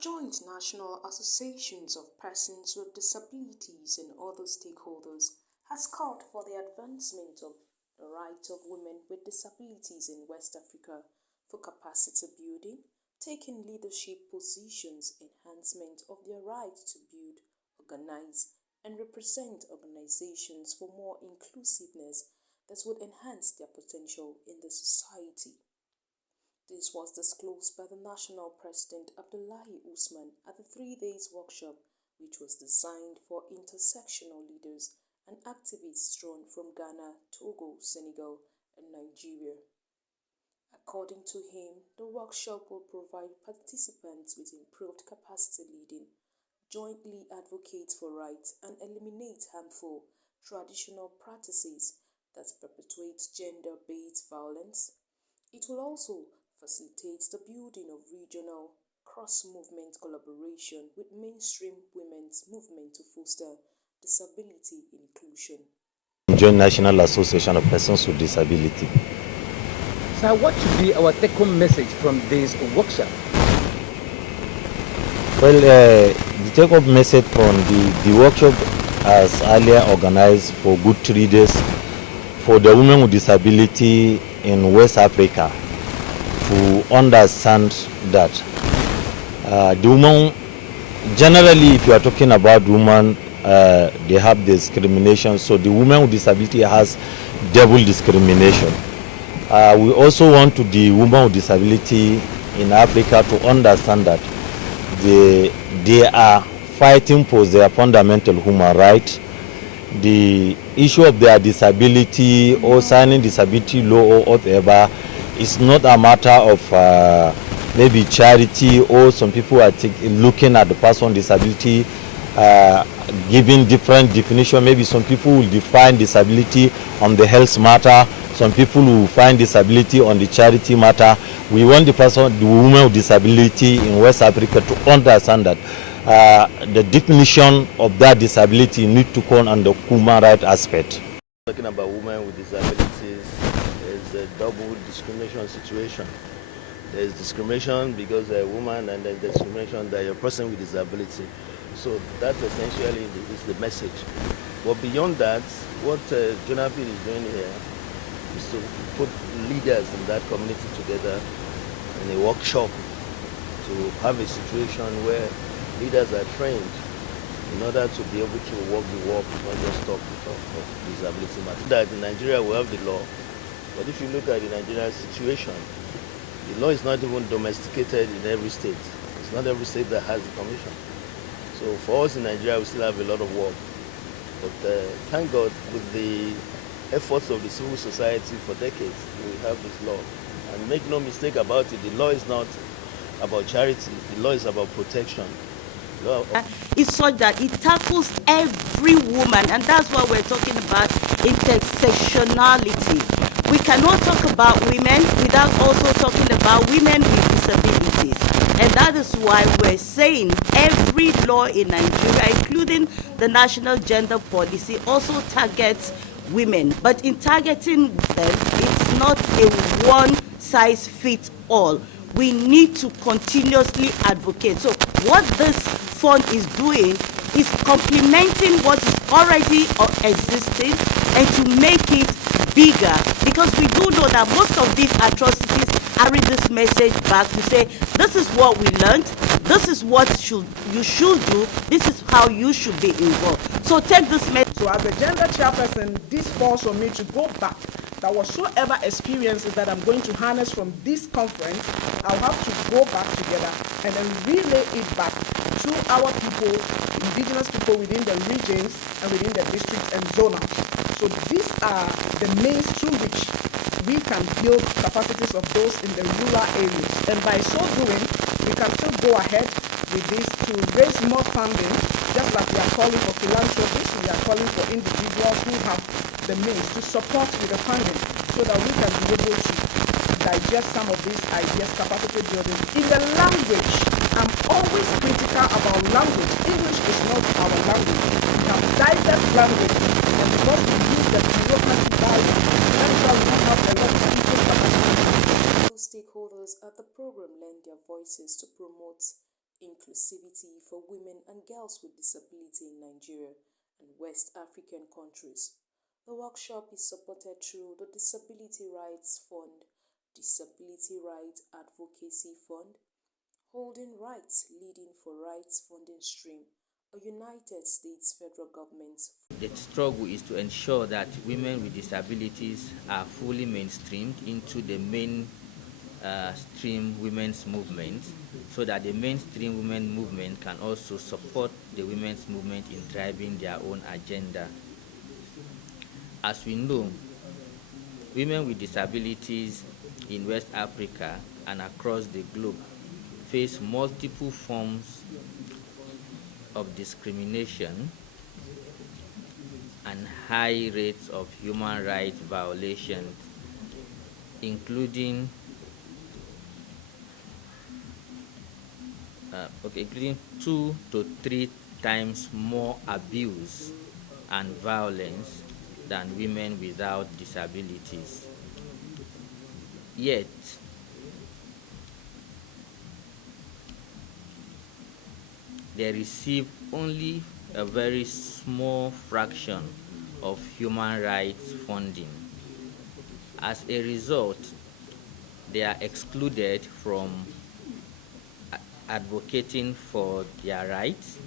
joint national associations of persons with disabilities and other stakeholders has called for the advancement of the rights of women with disabilities in West Africa for capacity building, taking leadership positions, enhancement of their right to build, organize, and represent organizations for more inclusiveness that would enhance their potential in the society. This was disclosed by the National President Abdullahi Usman at the 3-day workshop, which was designed for intersectional leaders and activists drawn from Ghana, Togo, Senegal, and Nigeria. According to him, the workshop will provide participants with improved capacity leading, jointly advocate for rights, and eliminate harmful traditional practices that perpetuate gender-based violence. It will also facilitate the building of regional cross-movement collaboration with mainstream women's movement to foster disability inclusion. Joint National Association of Persons with Disability. So what should be our take-home message from this workshop? Well, the take-home message from the workshop as earlier organized for good 3 days for the women with disability in West Africa to understand that the woman, generally if you are talking about women, they have discrimination, so the woman with disability has double discrimination. We also want the women with disability in Africa to understand that they are fighting for their fundamental human rights. The issue of their disability or signing disability law or whatever is not a matter of maybe charity, or some people are looking at the person with disability giving different definition. Maybe some people will define disability on the health matter, some people will find disability on the charity matter. We want the woman with disability in West Africa to understand that the definition of that disability need to come on the human right aspect. Talking about women with disabilities is a double discrimination situation. There is discrimination because they're a woman, and there's discrimination that you're a person with disability. So that essentially is the message. But beyond that, what JONAPWD is doing here is to put leaders in that community together in a workshop to have a situation where leaders are trained in order to be able to walk the walk, not just talk of disability matters. That in Nigeria we have the law, but if you look at the Nigerian situation, the law is not even domesticated in every state. It's not every state that has the commission. So for us in Nigeria, we still have a lot of work. But thank God, with the efforts of the civil society for decades, we have this law. And make no mistake about it, the law is not about charity, the law is about protection. It's such that it tackles every woman, and that's what we're talking about, intersectionality. We cannot talk about women without also talking about women with disabilities. And that is why we're saying every law in Nigeria, including the national gender policy, also targets women. But in targeting them, it's not a one-size-fits-all. We need to continuously advocate. So what this fund is doing is complementing what is already existing and to make it bigger, because we do know that most of these atrocities carry this message back to say, this is what we learned, this is what you should do, this is how you should be involved. So take this message. So as a gender chairperson, this falls on me to go back, that whatsoever experiences that I'm going to harness from this conference, I'll have to go back together and then relay it back to our people, indigenous people within the regions and within the districts and zones. So these are the means through which we can build capacities of those in the rural areas. And by so doing, we can still go ahead with this to raise more funding, just like we are calling for philanthropists, we are calling for individuals who have the means to support with the funding, so that we can be able to digest some of these ideas, capacity building, in the language. I'm always critical about language. English is not our language. We have diverse language, and because we use the bureaucracy value, that's why we don't have a lot of people's capacity. Stakeholders at the program lend their voices to promote inclusivity for women and girls with disability in Nigeria and West African countries. The workshop is supported through the Disability Rights Fund, Disability Rights Advocacy Fund, Holding Rights Leading for Rights Funding Stream, a United States federal government. The struggle is to ensure that women with disabilities are fully mainstreamed into the mainstream women's movement, so that the mainstream women movement can also support the women's movement in driving their own agenda. As we know, women with disabilities in West Africa and across the globe face multiple forms of discrimination and high rates of human rights violations, including 2 to 3 times more abuse and violence than women without disabilities. Yet, they receive only a very small fraction of human rights funding. As a result, they are excluded from advocating for their rights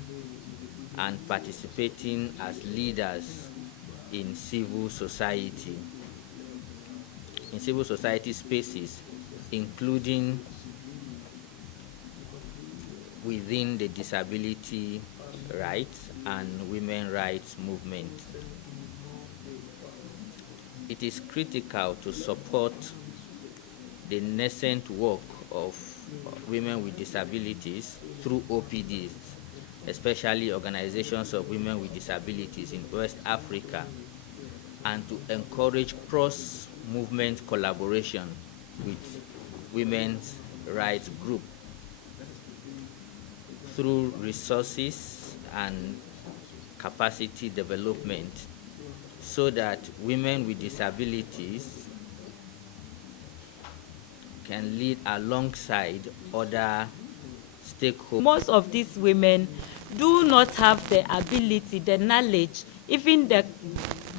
and participating as leaders in civil society spaces, including within the disability rights and women rights movement. It is critical to support the nascent work of women with disabilities through OPDs, especially organizations of women with disabilities in West Africa, and to encourage cross-movement collaboration with women's rights groups through resources and capacity development, so that women with disabilities can lead alongside other stakeholders. Most of these women do not have the ability, the knowledge, even the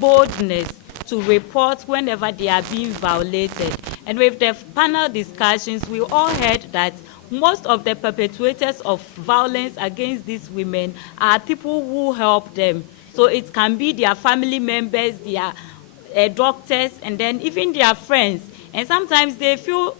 boldness to report whenever they are being violated. And with the panel discussions, we all heard that most of the perpetrators of violence against these women are people who help them. So it can be their family members, their doctors, and then even their friends. And sometimes they feel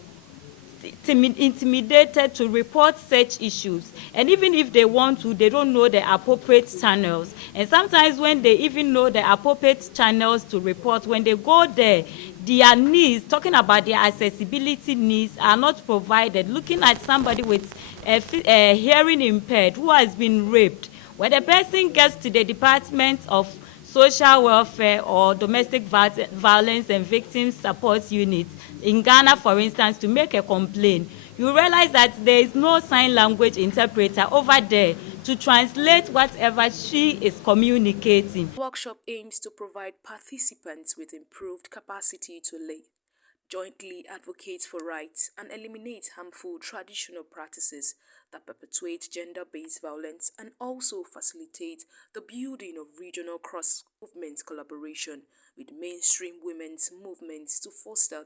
intimidated to report such issues, and even if they want to, they don't know the appropriate channels. And sometimes when they even know the appropriate channels to report, when they go there, their needs, talking about their accessibility needs, are not provided. Looking at somebody with a hearing impaired who has been raped, when the person gets to the Department of Social Welfare or Domestic Violence and Victims Support Unit in Ghana, for instance, to make a complaint, you realize that there is no sign language interpreter over there to translate whatever she is communicating. The workshop aims to provide participants with improved capacity to jointly advocate for rights and eliminate harmful traditional practices that perpetuate gender-based violence, and also facilitate the building of regional cross-movement collaboration with mainstream women's movements to foster